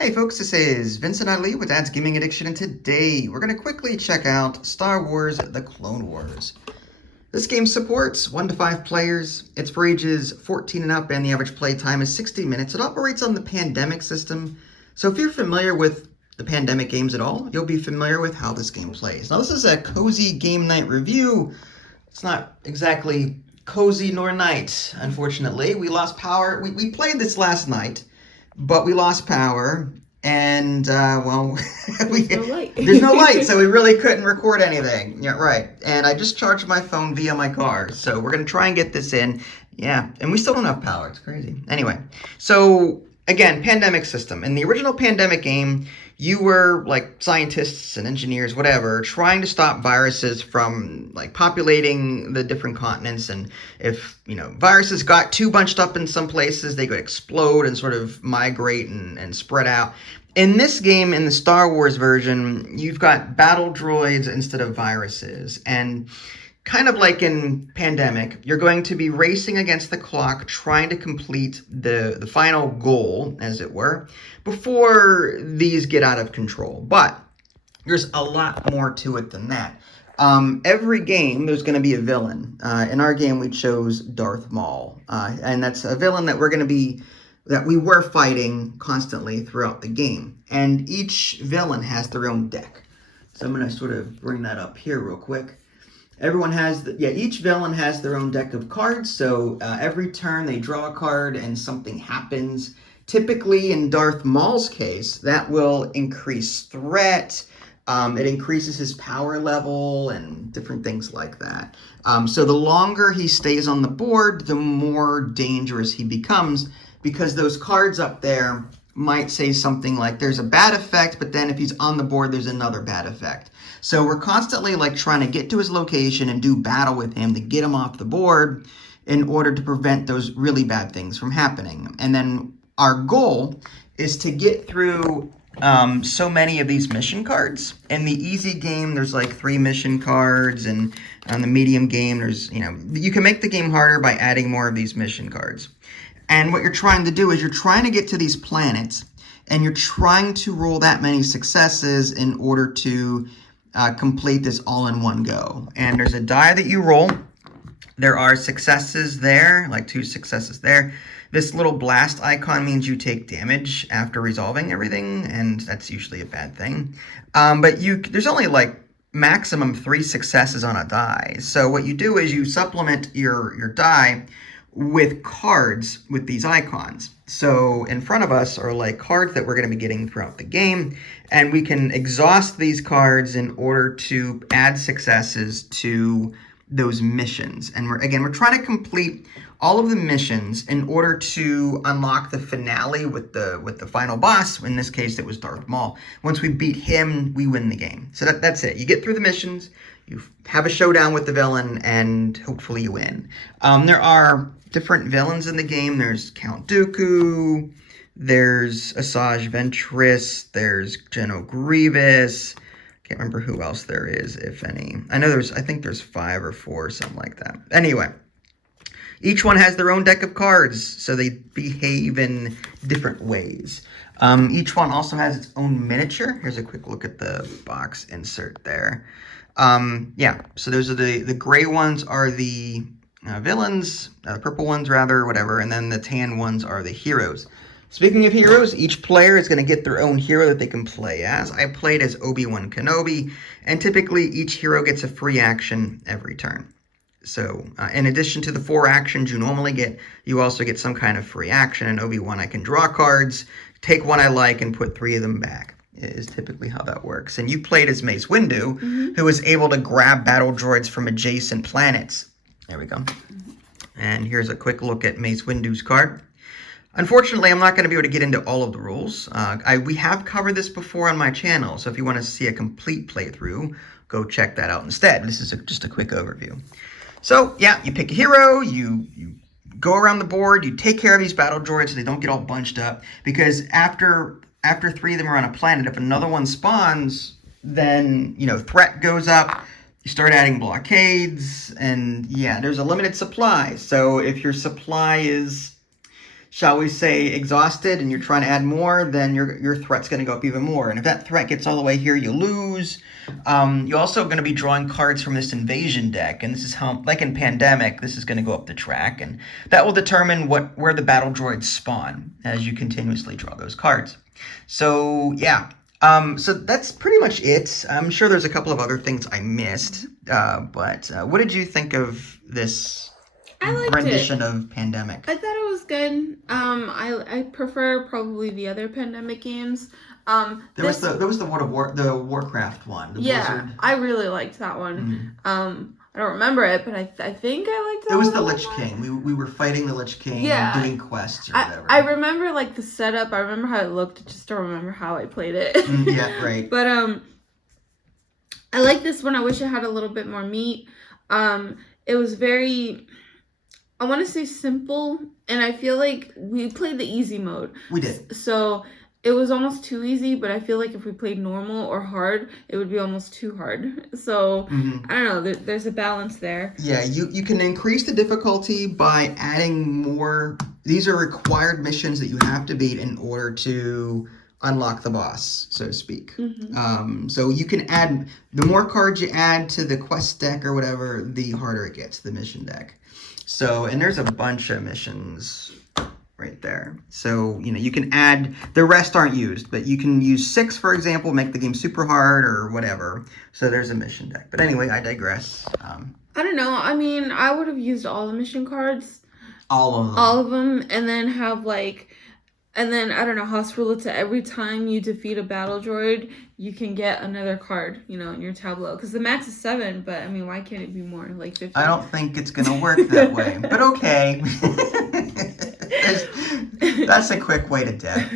Hey folks, this is Vincent Ali with Dad's Gaming Addiction, and today we're going to quickly check out Star Wars The Clone Wars. This game supports 1 to 5 players, it's for ages 14 and up, and the average play time is 60 minutes. It operates on the Pandemic system, so if you're familiar with the Pandemic games at all, you'll be familiar with how this game plays. Now this is a cozy game night review. It's not exactly cozy nor night, unfortunately. We lost power. We played this last night, but we lost power, and well, there's no light. There's no light, so we really couldn't record anything. Yeah, right. And I just charged my phone via my car, so we're gonna try and get this in. Yeah, and we still don't have power. It's crazy. Anyway, so again, Pandemic system. In the original Pandemic game, you were like scientists and engineers, whatever, trying to stop viruses from like populating the different continents. And if, viruses got too bunched up in some places, they could explode and sort of migrate and spread out. In this game, in the Star Wars version, you've got battle droids instead of viruses. And kind of like in Pandemic, you're going to be racing against the clock, trying to complete the final goal, as it were, before these get out of control. But there's a lot more to it than that. Every game, there's going to be a villain. In our game, we chose Darth Maul, and that's a villain that we were fighting constantly throughout the game. And each villain has their own deck. So I'm going to sort of bring that up here real quick. Each villain has their own deck of cards, so every turn they draw a card and something happens. Typically, in Darth Maul's case, that will increase threat, it increases his power level, and different things like that. So the longer he stays on the board, the more dangerous he becomes, because those cards up there might say something like there's a bad effect, but then if he's on the board, there's another bad effect. So we're constantly like trying to get to his location and do battle with him to get him off the board in order to prevent those really bad things from happening. And then our goal is to get through so many of these mission cards. In the easy game, there's like 3 mission cards, and on the medium game, there's, you can make the game harder by adding more of these mission cards. And what you're trying to do is you're trying to get to these planets, and you're trying to roll that many successes in order to complete this all in one go. And there's a die that you roll. There are successes there, like 2 successes there. This little blast icon means you take damage after resolving everything, and that's usually a bad thing. But there's only like maximum 3 successes on a die. So what you do is you supplement your die with cards with these icons. So in front of us are like cards that we're going to be getting throughout the game, and we can exhaust these cards in order to add successes to those missions. And we're trying to complete all of the missions in order to unlock the finale with the final boss. In this case, it was Darth Maul. Once we beat him, we win the game. So that's it. You get through the missions, you have a showdown with the villain, and hopefully you win. There are different villains in the game. There's Count Dooku, there's Asajj Ventress, there's General Grievous. Can't remember who else there is, if any. I think there's 5 or 4, something like that. Anyway, each one has their own deck of cards, so they behave in different ways. Each one also has its own miniature. Here's a quick look at the box insert there. So those are the gray ones are the villains, purple ones rather, whatever, and then the tan ones are the heroes. Speaking of heroes, each player is going to get their own hero that they can play as. I played as Obi-Wan Kenobi, and typically each hero gets a free action every turn. So in addition to the 4 actions you normally get, you also get some kind of free action. In Obi-Wan, I can draw cards, take one I like, and put 3 of them back, is typically how that works. And you played as Mace Windu, who was able to grab battle droids from adjacent planets. There we go. And here's a quick look at Mace Windu's card. Unfortunately, I'm not going to be able to get into all of the rules. We have covered this before on my channel, so if you want to see a complete playthrough, go check that out instead. This is just a quick overview. So, yeah, you pick a hero, you go around the board, you take care of these battle droids so they don't get all bunched up, because after 3 of them are on a planet, if another one spawns, then, threat goes up. You start adding blockades, and yeah, there's a limited supply. So if your supply is shall we say, exhausted and you're trying to add more, then your threat's going to go up even more. And if that threat gets all the way here, you lose. You're also going to be drawing cards from this invasion deck, and this is how, like in Pandemic, this is going to go up the track, and that will determine where the battle droids spawn as you continuously draw those cards. So yeah. So that's pretty much it. I'm sure there's a couple of other things I missed, but what did you think of this rendition of Pandemic? I thought it was good. I prefer probably the other Pandemic games. There was the Warcraft one. The Blizzard. I really liked that one. I don't remember it, but I think I liked that. It was the Lich King. We were fighting the Lich King, doing quests or whatever. I remember like the setup. I remember how it looked. I just don't remember how I played it. Yeah, right. But I like this one. I wish it had a little bit more meat. It was very, I want to say simple, and I feel like we played the easy mode. We did. So it was almost too easy, but I feel like if we played normal or hard, it would be almost too hard. So, I don't know, there's a balance there. Yeah, you can increase the difficulty by adding more. These are required missions that you have to beat in order to unlock the boss, so to speak. So you can add, the more cards you add to the quest deck or whatever, the harder it gets, the mission deck. So, and there's a bunch of missions right there. So, you can add, the rest aren't used, but you can use 6, for example, make the game super hard or whatever. So there's a mission deck. But anyway, I digress. I don't know. I mean, I would have used all the mission cards. All of them. All of them, and then have and then, I don't know, house rule it to every time you defeat a battle droid, you can get another card, in your tableau. Because the max is 7, but, I mean, why can't it be more? Like 50? I don't think it's going to work that way. But okay. That's a quick way to death.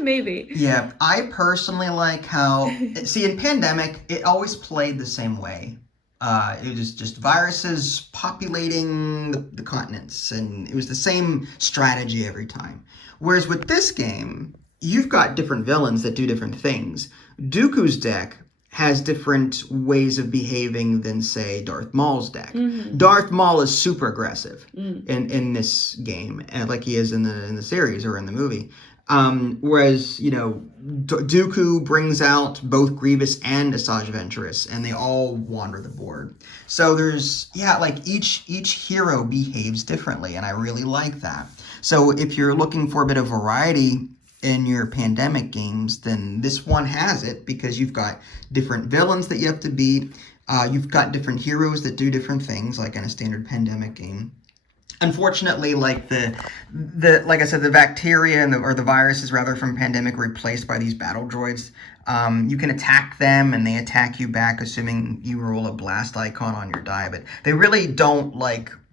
Maybe. Yeah, I personally like how... See, in Pandemic, it always played the same way. It was just viruses populating the continents, and it was the same strategy every time. Whereas with this game, you've got different villains that do different things. Dooku's deck has different ways of behaving than, say, Darth Maul's deck. Darth Maul is super aggressive in this game, and like he is in the series or in the movie. Whereas, Dooku brings out both Grievous and Asajj Ventress, and they all wander the board. So there's, each hero behaves differently, and I really like that. So if you're looking for a bit of variety in your Pandemic games, then this one has it, because you've got different villains that you have to beat. You've got different heroes that do different things, like in a standard Pandemic game. Unfortunately, like like I said, the bacteria or the viruses rather from Pandemic replaced by these battle droids. You can attack them and they attack you back, assuming you roll a blast icon on your die. But they really don't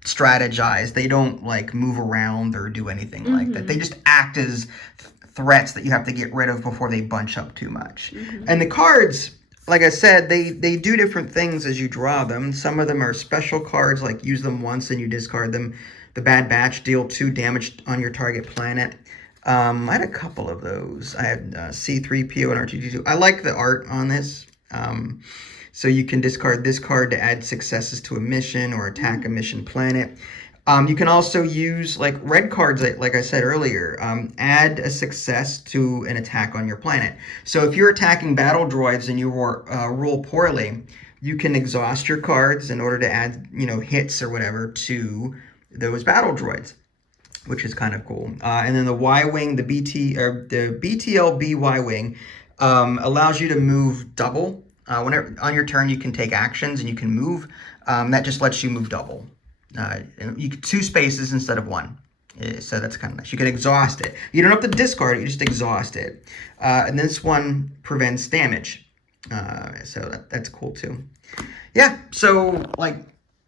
strategize. They don't move around or do anything like that. They just act as threats that you have to get rid of before they bunch up too much. And the cards, like I said, they do different things as you draw them. Some of them are special cards, like use them once and you discard them. The Bad Batch, deal 2 damage on your target planet. I had a couple of those. I had C-3PO and R2-D2. I like the art on this. So you can discard this card to add successes to a mission or attack a mission planet. You can also use red cards, like I said earlier, add a success to an attack on your planet. So if you're attacking battle droids and you roll poorly, you can exhaust your cards in order to add, hits or whatever to those battle droids, which is kind of cool. And then the Y-Wing, the BTLB Y-Wing, allows you to move double. Whenever on your turn, you can take actions and you can move. That just lets you move double. You get 2 spaces instead of 1. So that's kind of nice. You can exhaust it. You don't have to discard it, you just exhaust it. And this one prevents damage. So that's cool too. Yeah, so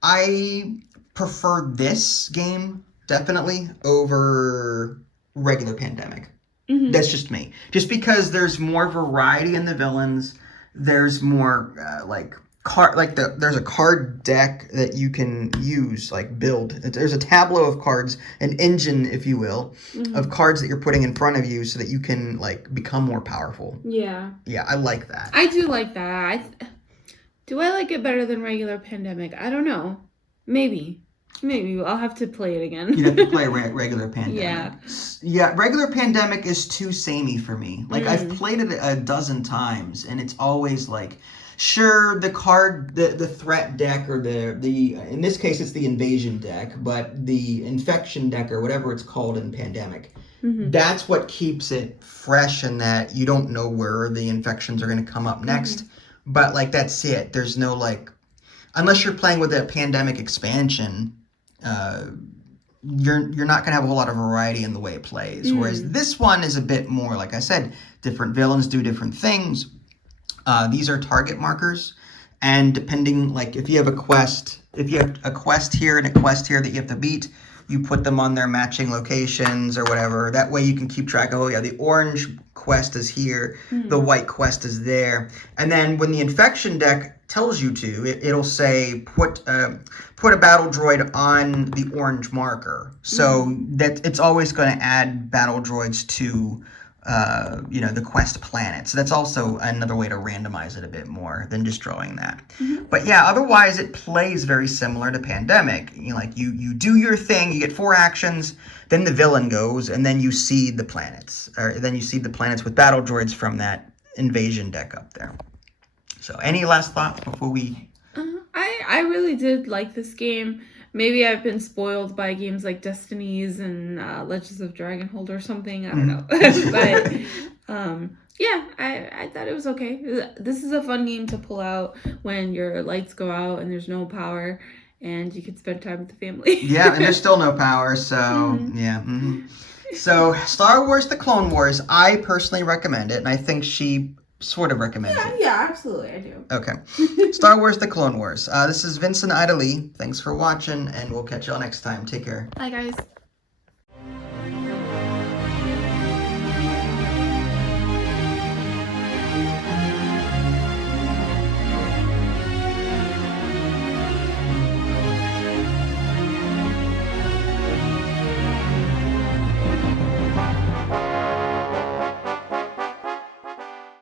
I prefer this game definitely over regular Pandemic. That's just me. Just because there's more variety in the villains. There's more there's a card deck that you can use, build. There's a tableau of cards, an engine, if you will, of cards that you're putting in front of you so that you can become more powerful. Yeah. Yeah, I like that. I do like that. Do I like it better than regular Pandemic? I don't know. Maybe. Maybe I'll have to play it again. You'd have to play regular Pandemic. Yeah. Yeah, regular Pandemic is too samey for me. Like, I've played it a dozen times, and it's always like, sure, the card, the threat deck, or the in this case, it's the invasion deck, but the infection deck, or whatever it's called in Pandemic, that's what keeps it fresh, in that you don't know where the infections are going to come up next. But, like, that's it. There's no, like, unless you're playing with a Pandemic expansion, you're not going to have a whole lot of variety in the way it plays. Whereas this one is a bit more, like I said, different villains do different things. These are target markers, and depending, like, if you have a quest here and a quest here that you have to beat, you put them on their matching locations or whatever. That way you can keep track of, oh yeah, the orange quest is here, the white quest is there. And then when the infection deck tells you to, it'll say put a battle droid on the orange marker. So that it's always going to add battle droids to the quest planet. So that's also another way to randomize it a bit more than just drawing that. But yeah, otherwise it plays very similar to Pandemic. You do your thing, you get 4 actions, then the villain goes, and then you seed the planets. Or then you seed the planets with battle droids from that invasion deck up there. So any last thoughts before we... I really did like this game. Maybe I've been spoiled by games like Destinies and Legends of Dragonhold or something. I don't know. But yeah, I thought it was okay. This is a fun game to pull out when your lights go out and there's no power, and you can spend time with the family. Yeah, and there's still no power, so yeah. So Star Wars: The Clone Wars, I personally recommend it, and I think she sort of recommends it. Yeah, absolutely, I do. Okay. Star Wars: The Clone Wars. This is Vincent Ida Lee. Thanks for watching, and we'll catch y'all next time. Take care. Bye, guys.